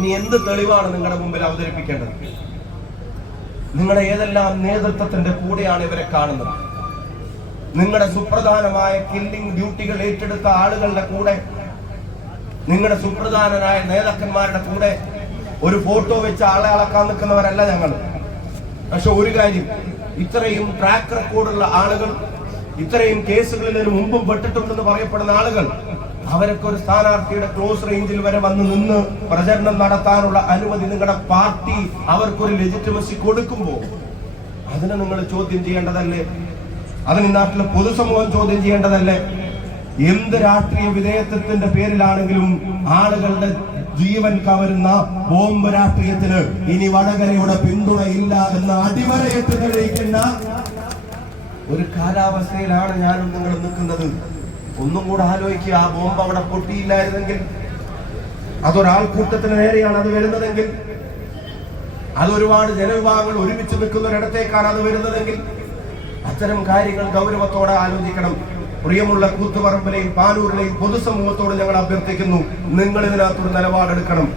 ഇനി എന്ത് തെളിവാണ് നിങ്ങളുടെ മുമ്പിൽ അവതരിപ്പിക്കേണ്ടത്? നിങ്ങളുടെ ഏതെല്ലാം നേതൃത്വത്തിന്റെ കൂടെയാണ് ഇവരെ കാണുന്നത്? നിങ്ങളുടെ സുപ്രധാനമായ കില്ലിംഗ് ഡ്യൂട്ടികൾ ഏറ്റെടുത്ത ആളുകളുടെ കൂടെ നിങ്ങളുടെ സുപ്രധാനരായ നേതാക്കന്മാരുടെ കൂടെ ഒരു ഫോട്ടോ വെച്ച് ആളെ അളക്കാൻ നിൽക്കുന്നവരല്ല ഞങ്ങൾ. പക്ഷെ ഒരു കാര്യം ഇത്രയും ട്രാക്ക് റെക്കോർഡുള്ള ആളുകൾ ഇത്രയും കേസുകളിൽ മുമ്പും പെട്ടിട്ടുണ്ടെന്ന് പറയപ്പെടുന്ന ആളുകൾ അവരൊക്കെ ഒരു സ്ഥാനാർത്ഥിയുടെ ക്ലോസ് റേഞ്ചിൽ വരെ വന്ന് നിന്ന് പ്രചരണം നടത്താനുള്ള അനുമതി നിങ്ങളുടെ പാർട്ടി അവർക്കൊരു ലെജിറ്റിമസി കൊടുക്കുമ്പോൾ അതിനെ നിങ്ങൾ ചോദ്യം ചെയ്യേണ്ടതല്ലേ? അതിന് നാട്ടിലെ പൊതുസമൂഹം ചോദ്യം ചെയ്യേണ്ടതല്ലേ? എന്ത് രാഷ്ട്രീയ വിധേയത്വത്തിന്റെ പേരിലാണെങ്കിലും ആളുകളുടെ ജീവൻ കവരുന്ന ബോംബ് രാഷ്ട്രീയത്തിന് ഇനി വടകരയുടെ പിന്തുണയില്ല എന്ന അടിവരയിട്ട് തെളിയിക്കുന്ന ഒരു കാലാവസ്ഥയിലാണ് ഞാനും നിങ്ങൾ നിൽക്കുന്നത്. ഒന്നും കൂടെ ആലോചിക്കുക ആ ബോംബ് അവിടെ പൊട്ടിയില്ലായിരുന്നെങ്കിൽ അതൊരാൾക്കൂട്ടത്തിന് നേരെയാണ് അത് വരുന്നതെങ്കിൽ അതൊരുപാട് ജനവിഭാഗങ്ങൾ ഒരുമിച്ച് നിൽക്കുന്ന ഒരിടത്തേക്കാണ് അത് വരുന്നതെങ്കിൽ അത്തരം കാര്യങ്ങൾ ഗൗരവത്തോടെ ആലോചിക്കണം. പ്രിയമുള്ള കൂത്തുപറമ്പിലെയും പാനൂരിലെയും പൊതുസമൂഹത്തോട് ഞങ്ങൾ അഭ്യർത്ഥിക്കുന്നു നിങ്ങൾ ഇതിനകത്തൊരു നിലപാടെടുക്കണം.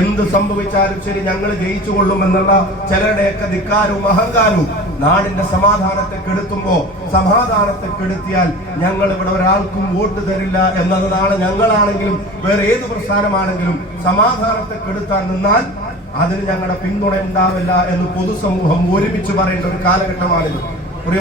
എന്ത് സംഭവിച്ചാലും ശരി ഞങ്ങൾ ജയിച്ചു കൊള്ളുമെന്നുള്ള ചിലരുടെയൊക്കെ ധിക്കാരവും അഹങ്കാരവും നാടിന്റെ സമാധാനത്തെ കെടുത്തുമ്പോ സമാധാനത്തെ കെടുത്തിയാൽ ഞങ്ങൾ ഇവിടെ ഒരാൾക്കും വോട്ട് തരില്ല എന്നതാണ് ഞങ്ങളാണെങ്കിലും വേറെ ഏത് പ്രസ്ഥാനമാണെങ്കിലും സമാധാനത്തെ കെടുത്താൻ നിന്നാൽ അതിന് ഞങ്ങളുടെ പിന്തുണ ഉണ്ടാവില്ല എന്ന് പൊതുസമൂഹം ഒരുമിച്ച് പറയേണ്ട ഒരു കാലഘട്ടമാണിത്.